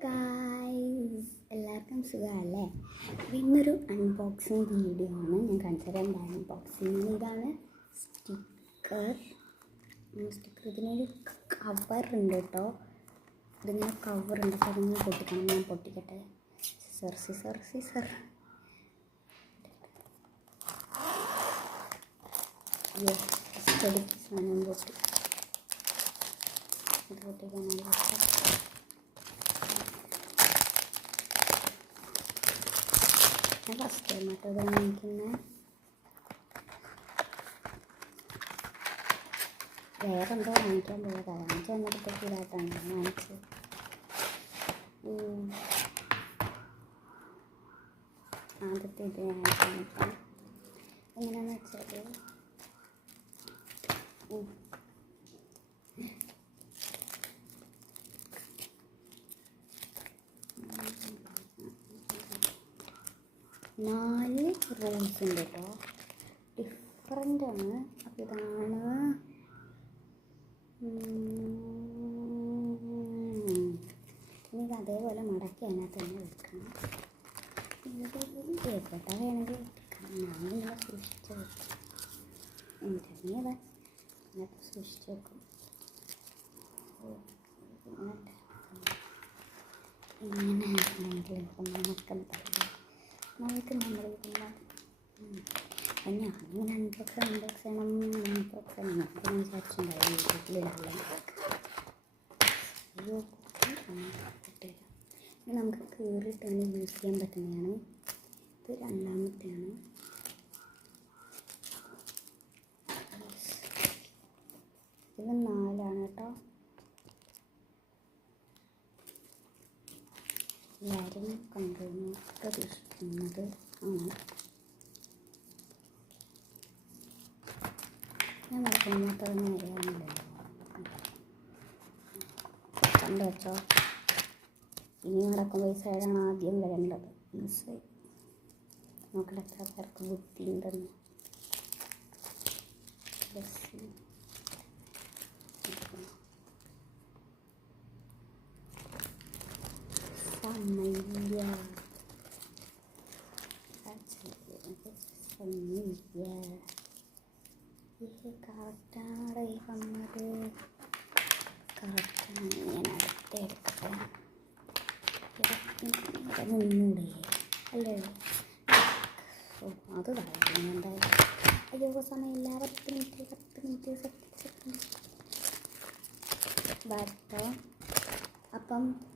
Guys, എല്ലാവർക്കും സുഖമല്ലേ? ഇന്നൊരു അൺബോക്സിങ് വീഡിയോ ആണ്. ഞാൻ കാണിച്ചു തരാം എന്താണ് അൺബോക്സിങ്. ഇതാണ് സ്റ്റിക്കർ. ഇതിനൊരു കവറുണ്ട് കേട്ടോ. ഇതിങ്ങനെ കവറുണ്ട്. അപ്പോൾ അതിങ്ങനെ പൊട്ടിക്കണം. ഞാൻ പൊട്ടിക്കട്ടെ. സിസർ സാധനം പൊട്ടി. ഇത് പൊട്ടിക്കാനാണ്. ഞാൻ ഫസ്റ്റ് ടൈം ആട്ടോ ഇത് വാങ്ങിക്കുന്നത്. വേറെന്തോ വാങ്ങിക്കാൻ പോയതാണ്. വാങ്ങിച്ചു വന്നിട്ട് ഇതായിട്ടാണ് വാങ്ങിച്ചത്. ആദ്യത്തെ ഇത് ഞാൻ കാണിക്കാം. എങ്ങനെയാണെന്ന് വെച്ചാൽ നാല് റൂംസ് ഉണ്ട് കേട്ടോ. ഡിഫറൻ്റ് ആണ്. അപ്പോൾ ഇതാണ് ഇനി അതേപോലെ മടക്കി അതിനകത്ത് തന്നെ വെക്കണം. ഇത് എവിടെ വേണമെങ്കിൽ വെക്കണം. ഞാനിങ്ങനെ സൂക്ഷിച്ച് വെക്കും. ഇങ്ങനെ ഇതിനകത്ത് സൂക്ഷിച്ച് വെക്കും. ഇങ്ങനെ ആണെങ്കിൽ ഇപ്പം നമുക്കെന്തായാലും നമ്മളിങ്ങനെ ഞാനിങ്ങനെ അൺബോക്സ് ചെയ്യണം. ഞാൻ വിചാരിച്ചിട്ടുണ്ടായിരുന്നു യൂട്യൂബിലിടാനുള്ള. ഇനി നമുക്ക് കീറിയിട്ടാണ് യൂസ് ചെയ്യാൻ പറ്റുന്നതാണ്. ഇത് രണ്ടാമത്തെയാണ്. ഇത് 4 കേട്ടോ. എല്ലാവരും കണ്ടുവന്ന് പ്രതീക്ഷിക്കുന്നത് ആണ്. ഞാൻ നടക്കുമ്പോൾ നേരെയാണല്ലോ. കണ്ടു വെച്ചോ. ഇനി നടക്കുമ്പോൾ ഈ സൈഡാണ് ആദ്യം വരേണ്ടത്. ഈ സൈഡ് നോക്കട്ടെ എത്ര പേർക്ക് ബുദ്ധി ഉണ്ടെന്ന്. കറക്റ്റാണ് ഈ വന്നത്. കറക്റ്റാണ്. ഞാൻ അടുത്തെടുക്കട്ടെ. നിന്നൂടെ അല്ലേ? അത് താഴെ എന്തായാലും. അയ്യോ സമയമില്ല. 10 മിനിറ്റ് സെക്കൻഡ്. അപ്പം